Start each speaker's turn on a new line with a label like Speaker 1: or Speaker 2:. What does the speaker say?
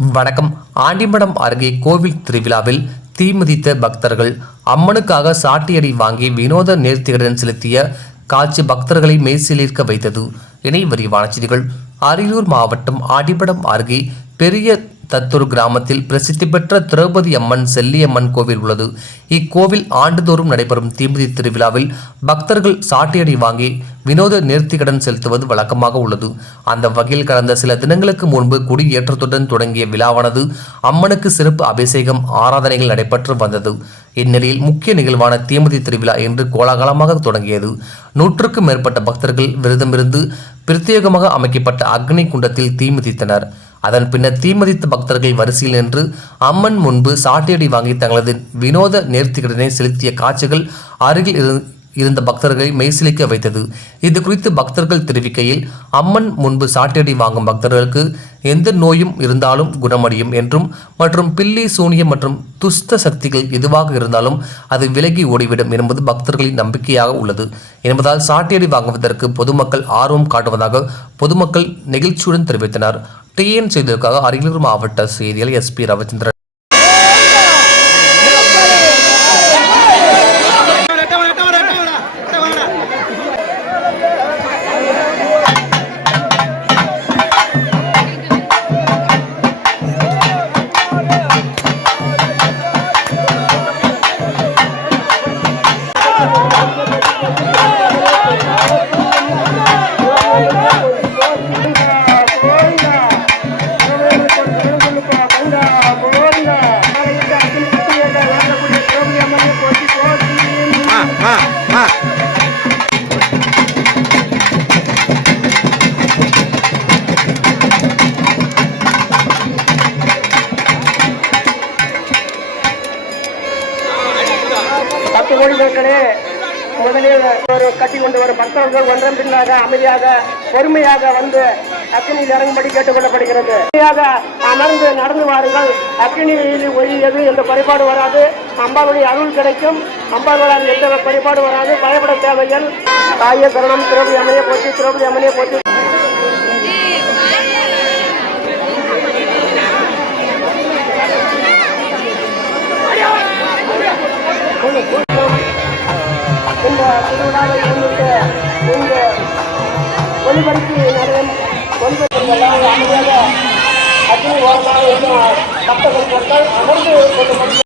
Speaker 1: வணக்கம். ஆண்டிமடம் அருகே கோவில் திருவிழாவில் தீமிதித்த பக்தர்கள் அம்மனுக்காக சாட்டியடி வாங்கி வினோத நேர்த்திகளுடன் செலுத்திய காட்சி பக்தர்களை மெய்சிலிருக்க வைத்தது. இணை விரிவான செய்திகள். அரியலூர் மாவட்டம் ஆண்டிமடம் அருகே பெரிய தத்தூர் கிராமத்தில் பிரசித்தி பெற்ற திரௌபதி அம்மன் செல்லியம்மன் கோவில் உள்ளது. இக்கோவில் ஆண்டுதோறும் நடைபெறும் தீமிதி திருவிழாவில் பக்தர்கள் சாட்டியடி வாங்கி வினோத நேர்த்திக்கடன் செலுத்துவது வழக்கமாக உள்ளது. அந்த வகையில் கடந்த சில தினங்களுக்கு முன்பு குடியேற்றத்துடன் தொடங்கிய விழாவானது அம்மனுக்கு சிறப்பு அபிஷேகம் ஆராதனைகள் நடைபெற்று வந்தது. இந்நிலையில் முக்கிய நிகழ்வான தீமிதி திருவிழா இன்று கோலாகலமாக தொடங்கியது. நூற்றுக்கும் மேற்பட்ட பக்தர்கள் விரதமிருந்து பிரத்யேகமாக அமைக்கப்பட்ட அக்னி குண்டத்தில் தீமிதித்தனர் அதன் பின்னர் தீமதித்த பக்தர்கள் வரிசையில் நின்று அம்மன் முன்பு சாட்டியடி வாங்கி தங்களது வினோத நேர்த்திகடனை செலுத்திய காட்சிகள் அருகில் இரு இருந்த பக்தர்களை மெய்சிலிக்க வைத்தது. இது குறித்து பக்தர்கள் தெரிவிக்கையில் அம்மன் முன்பு சாட்டியடி வாங்கும் பக்தர்களுக்கு எந்த நோயும் இருந்தாலும் குணமடையும் என்றும் மற்றும் பில்லி சூனியம் மற்றும் துஷ்ட சக்திகள் எதுவாக இருந்தாலும் அது விலகி ஓடிவிடும் என்பது பக்தர்களின் நம்பிக்கையாக உள்ளது. என்பதால் சாட்டியடி வாங்குவதற்கு பொதுமக்கள் ஆர்வம் காட்டுவதாக பொதுமக்கள் நெகிழ்ச்சியுடன் தெரிவித்தனர். டிஎன் செய்திகளுக்காக அரியலூர் மாவட்ட செய்தியில் எஸ்பி ரவிச்சந்திரன்.
Speaker 2: பத்து கோடி முதலில் ஒரு கட்டி கொண்டு வரும். பக்தர்கள் ஒன்றன் பின்னாக அமைதியாக பொறுமையாக வந்து அக்னியில் இறங்கும்படி கேட்டுக்கொள்ளப்படுகிறது அமைதியாக அமர்ந்து நடந்து வாருங்கள். அக்னியில் ஒழியது எந்த குறைபாடு வராது. அம்பாளுடைய அருள் கிடைக்கும். அம்பாளுடைய எந்த குறைபாடு வராது. பயப்பட தேவையில் தாய கரணம் திரௌபதி அமனையை போட்டி திரௌபதி அம்மனையை போற்றி. இந்த திருவிழாவை முன்னிட்டு இந்த ஒளிபரப்பி நடைபெறும் ஒளிபரப்பு அமைதியாக அக்னி ஓரமாக இருக்கும் பக்தர்கள் அமர்ந்து கொண்டு